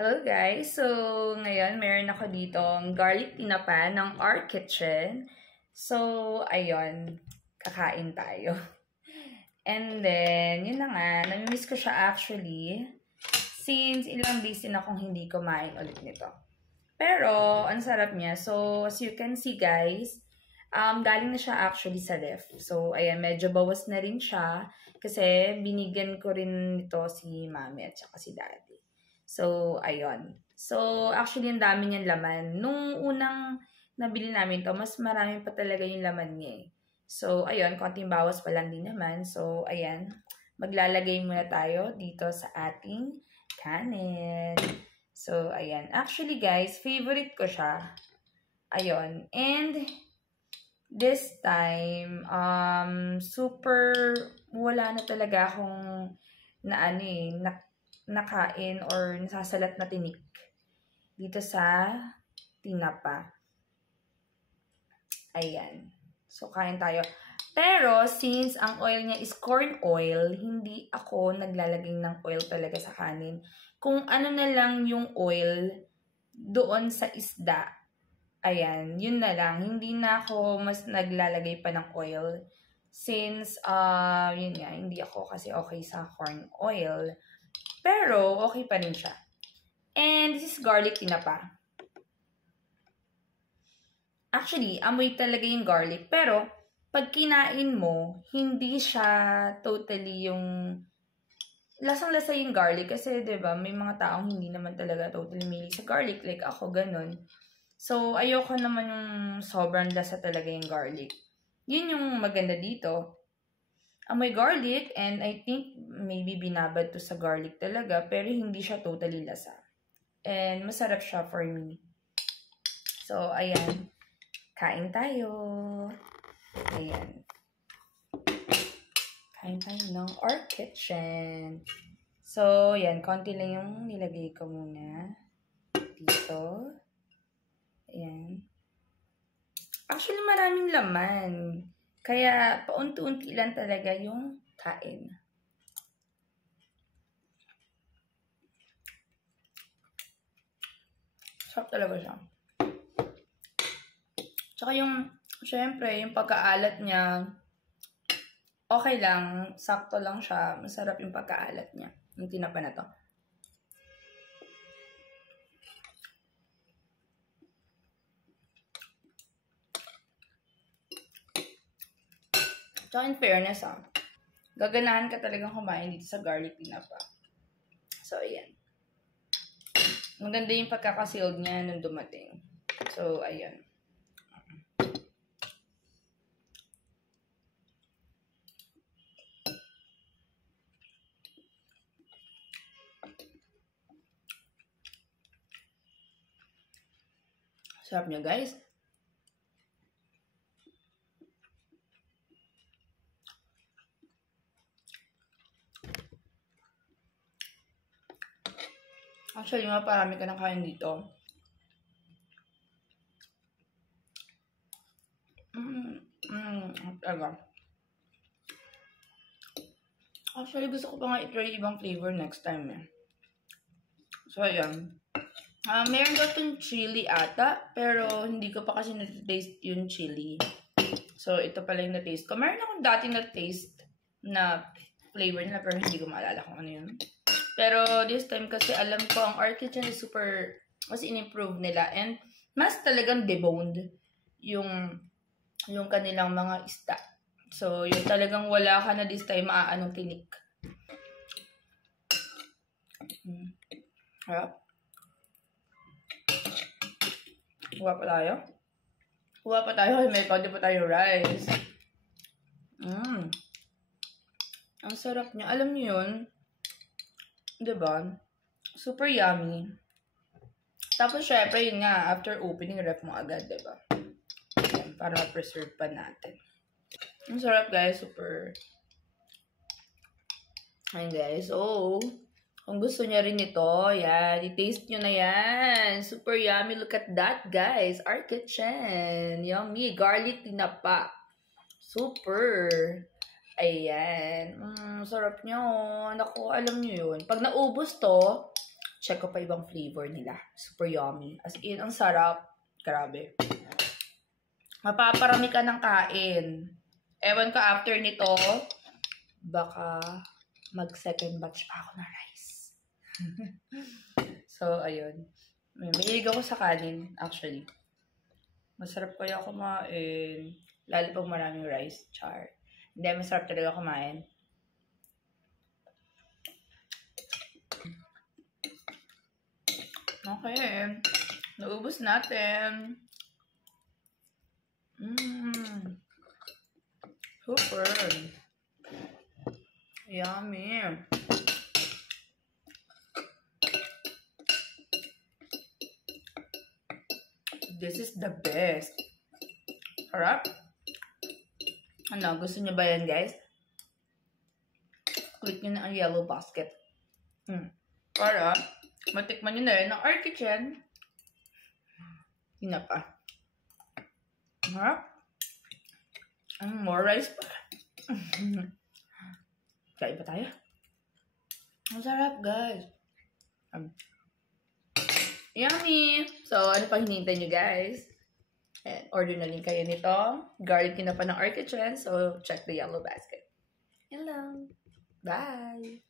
Hello guys! So, ngayon meron ako ditong garlic tinapa ng Our Kitchen. So, ayun, kakain tayo. And then, yun na nga, namimiss ko siya actually since ilang days din akong hindi kumain ulit nito. Pero, ang sarap niya. So, as you can see guys, galing na siya actually sa ref. So, ayan, medyo bawas na rin siya kasi binigyan ko rin nito si mami at saka si daddy. So, ayun. So, actually, ang dami niyang laman. Nung unang nabili namin to, mas marami pa talaga yung laman niya eh. So, ayun, konting bawas pa lang din naman. So, ayan, maglalagay muna tayo dito sa ating kanin. So, ayan. Actually, guys, favorite ko siya. Ayun. And, this time, super, wala na talaga akong nakain or nasasalat na tinik dito sa tinapa. Ayan. So, kain tayo. Pero, since ang oil niya is corn oil, hindi ako naglalagay ng oil talaga sa kanin. Kung ano na lang yung oil doon sa isda, ayan, yun na lang. Hindi na ako mas naglalagay pa ng oil. Since, yun nga, hindi ako kasi okay sa corn oil. Pero, okay pa rin siya. And, this is garlic tinapa. Actually, amoy talaga yung garlic. Pero, pag kinain mo, hindi siya totally yung lasang-lasa yung garlic. Kasi, diba, may mga taong hindi naman talaga totally mahilig sa garlic. Like ako, ganun. So, ayoko naman yung sobrang lasa talaga yung garlic. Yun yung maganda dito. Amoy garlic, and I think maybe binabad to sa garlic talaga, pero hindi siya totally lasa. And masarap siya for me. So, ayan. Kain tayo. Ayan. Kain tayo ng Our Kitchen. So, ayan. Konti lang yung nilagay ko muna. Dito. Ayan. Actually, maraming laman. Kaya, paunti-unti lang talaga yung kain. Sarap talaga siya. Tsaka yung, syempre, yung pagkaalat niya, okay lang, sakto lang siya. Masarap yung pagkaalat niya. Yung tinapa na to. Tsaka in fairness, gaganahan ka talagang kumain dito sa garlic tinapa. So, ayan. Maganda yung pagkakasealed niya nung dumating. So, ayan. Sarap niya, guys. Actually, maparami ka ng kain dito. Talaga. Actually, gusto ko pa nga i-try ibang flavor next time eh. So, ayan. Meron ko itong chili ata, pero hindi ko pa kasi na-taste yung chili. So, ito pala yung na-taste ko. Meron akong dati na-taste na flavor nila, pero hindi ko maalala kung ano yun. Pero this time kasi alam ko ang Our Kitchen is super, mas in-improve nila. And mas talagang deboned yung kanilang mga isda. So, yung talagang wala ka na this time maaanong tinik. Harap. Huwa pa tayo. Huwa pa tayo kasi may konti pa tayo rice. Ang sarap niya. Alam niyo yun? Diba? Super yummy. Tapos, syempre, yun nga, after opening, ref mo agad, diba? Ayan, para ma-preserve pa natin. Ang sarap, guys. Super. Ayan, guys. Oh, kung gusto niya rin ito, yan, i-taste nyo na yan. Super yummy. Look at that, guys. Our Kitchen. Yummy. Garlic tinapa. Super. Ayan. Sarap niya, oh. Naku, alam niyo yun. Pag naubos to, check ko pa ibang flavor nila. Super yummy. As in, ang sarap. Grabe. Mapaparami ka ng kain. Ewan ko after nito, baka mag-second batch pa ako na rice. So, ayun. Mahilig ako sa kanin, actually. Masarap kaya kumain. Lalo pag maraming rice. Char. Hindi, masarap talaga kumain. Okay. Naubos natin. Super. Yummy. This is the best. Harap. Ano, gusto niyo ba yan, guys? Click nyo na ang yellow basket. Para matikman nyo na rin ng our kitchen. Yun na pa. Harap. More rice pa. Kain pa tayo. Ang sarap, guys. Yummy! So, ano pang hinihintay nyo, guys? And order na rin kayo nito. Garlic na pa ng our kitchen. So, check the yellow basket. Yan lang. Bye!